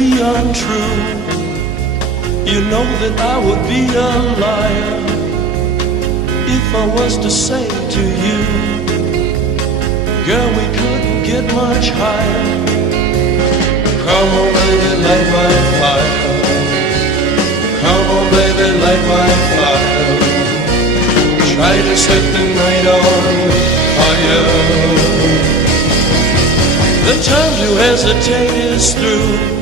be untrue. You know that I would be a liar if I was to say to you, girl, we couldn't get much higher. Come on, baby, light my fire. Come on, baby, light my fire. Try to set the night on fire. The time to hesitate is through.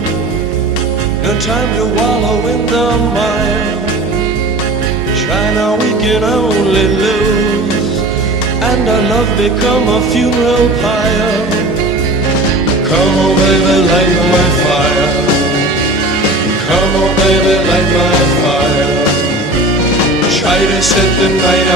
No time to wallow in the mire. Try now, we can only lose, and our love become a funeral pyre. Come on, baby, light my fire. Come on, baby, light my fire. Try to set the night